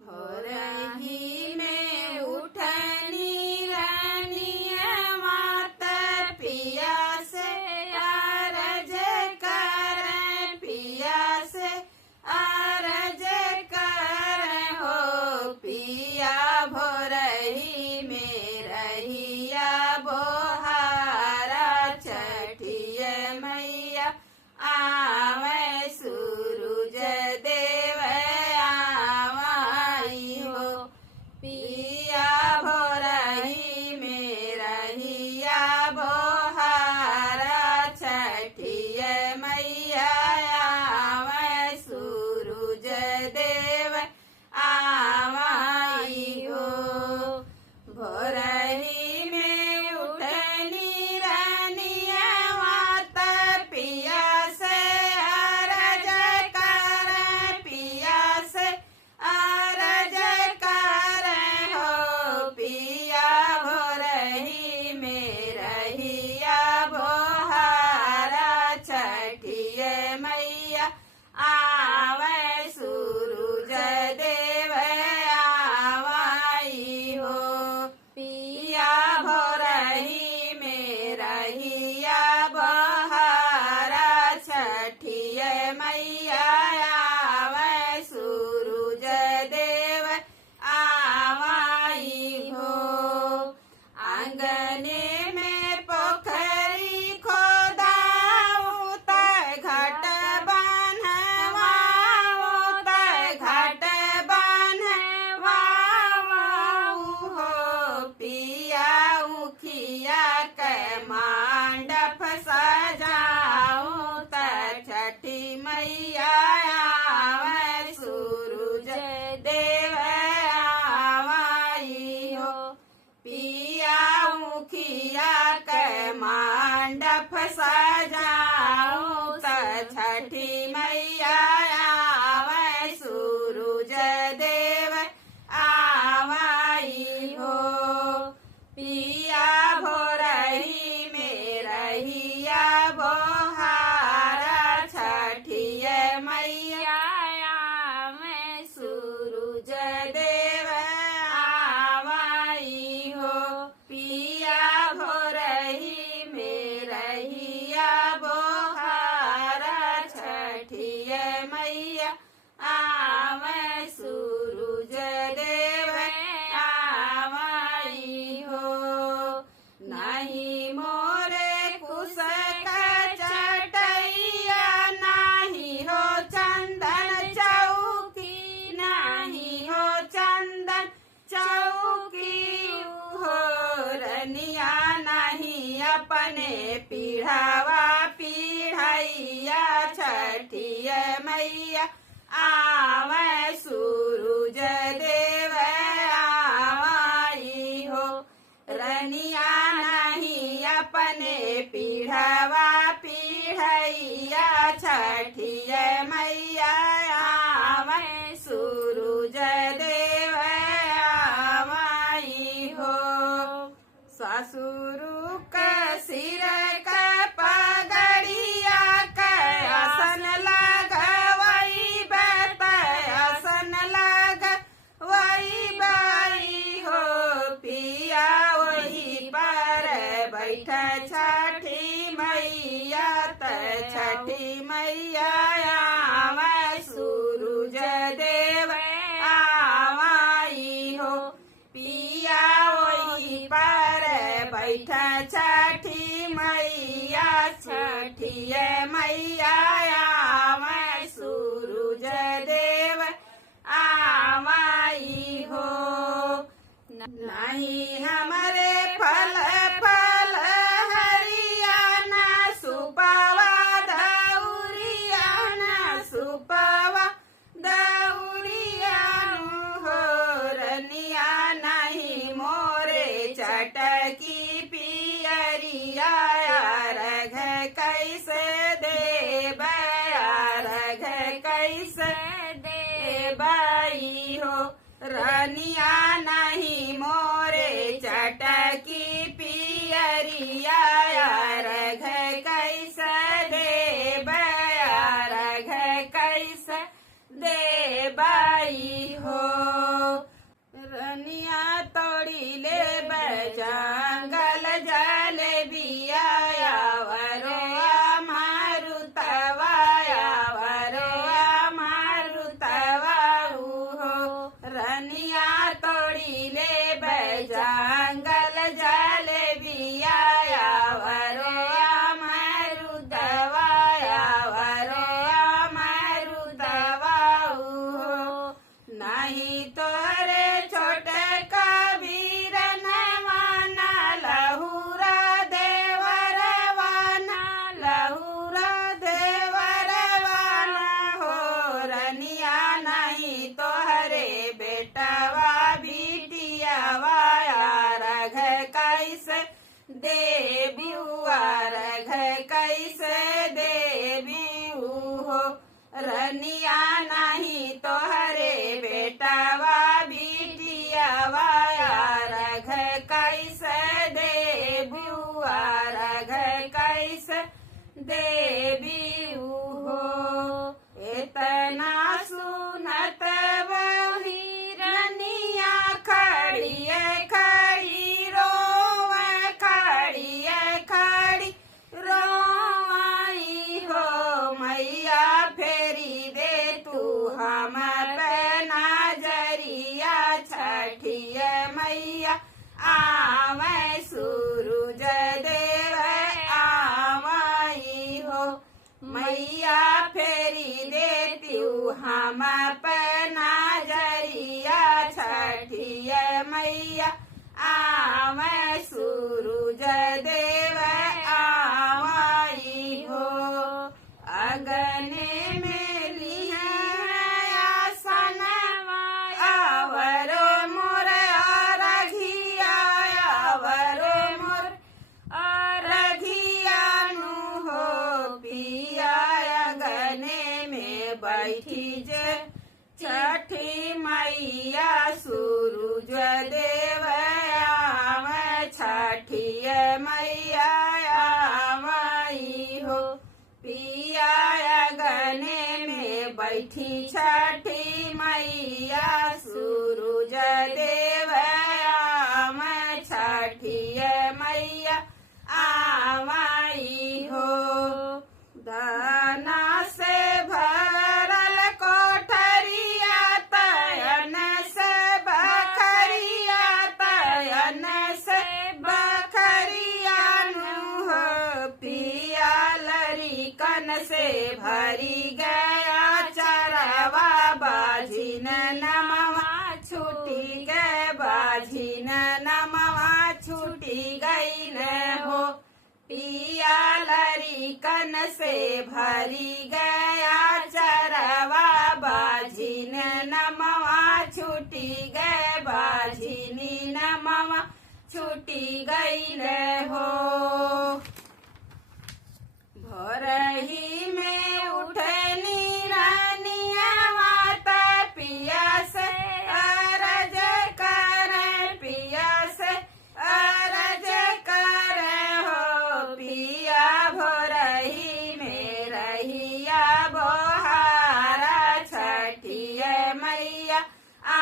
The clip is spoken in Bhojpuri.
भोरही में उठनी रानिया मात पिया से अरज कर, पिया से अरज कर हो पिया। भोरही में रहिया बोहारा छठिय मैया आवे सूरज देव आवाई हो पिया। भोरही में रहिया बोहारा छठिय मैया आवे सूरज देव आवाई हो। भोरही में उठनी रानिया मात पिया से अरज कर, पिया से अरज कर हो पिया। भोरही में रहिया बोहारा छठिय मैया आवे सूरज देव आवाई हो पिया। भोरही में रहिया बोहारा छठिय मैया आवे सूरज देव आवाई हो। आंगने में पोखरी खोदाऊ त घाट बनवाऊ त घाट बनवाऊ हो पिया। उखिया के मांडप सजाऊ त छठी मैया आवे सूरज देव आवाई हो पिया। उखिया के मांडप सजाऊ त छठी मैया आवे सूरज देव आवाई हो पिया। भोरही में रहिया बोहारा छठिय मैया आवे सूरज देव आवाई हो पिया। भोरही में रहिया बोहारा छठिय मैया आवे सूरज देव आवाई हो। नहीं मोरे कुश का चटैया, नाही हो चंदन चौकी, नाही हो चंदन चौकी हो रनिया। नहीं अपने पीढ़ावा पीढ़ैया छठिय मैया आवे सूरज देव आवाई हो रनिया। नहीं अपने पीढ़ावा पीढ़ैया छठिय मैया आवे सूरज देव आवाई हो। ससुरु का सिर का पगड़िया का आसन लगवई बत आसन लगवई बाई हो पिया। वही पर बैठ छठी मैया त छठी मैया आवे सूरज देव आवाई हो पिया। वही पर बैठ छठी मैया छठिय मैया आवे सूरज देव आवाई हो। नहीं हमारे फल फल हरियाणा सुपावा दौरियाना सुपावा दौरियानु हो रनिया। नहीं मोरे चटकी पियरिया रघ कैसे देव रघ कैसे देबाई हो रनिया। नहीं मोरे चटकी पियरिया रघ कैसे देव रघ कैसे देबाई हो। देबू अर्घ कैसे देबू हो रनिया नहीं तोहरे बेटवा बिटियावा अर्घ कैसे देबू अर्घ कैसे देबू हो इतना सुनत वही रनिया खड़िए खड़ी रोव खड़िए खड़ी रोई हो मैया फेरी दे तू हम पे नजरिया छठिया मैया आवे सूरज देव आवाई हो मैया फेरी देती हम पे नजरिया छठिया मैया आवे सूरज देव आवाई हो अगने में लिया सनवा आवर मोर अरघिया आवर मोर अरघिया नु हो पिया अगने में बैठी जे छठी मैया सूरज देव आवे छठिया मैया आवाई हो पिया अगने में बैठी छठी मैया सूरज देव आवे छठिया मैया आवाई हो दाना से भरल कोठरिया तयन से बखरिया तयन से बखरिया नु हो पिया लरिकन से भरी गया चरवा बाझिन नमवा छूटी गए बाझिन नमवा छूटी गई न हो पिया लरिकन से भरी गया चरवा बाझिन नमवा छूटी गए बाझिनी नमवा छूटी गई न हो भोरही में उठनी रानिया माता पिया से अरज कर पिया से अरज कर हो पिया भोरही में रहिया बोहारा छठिया मैया आ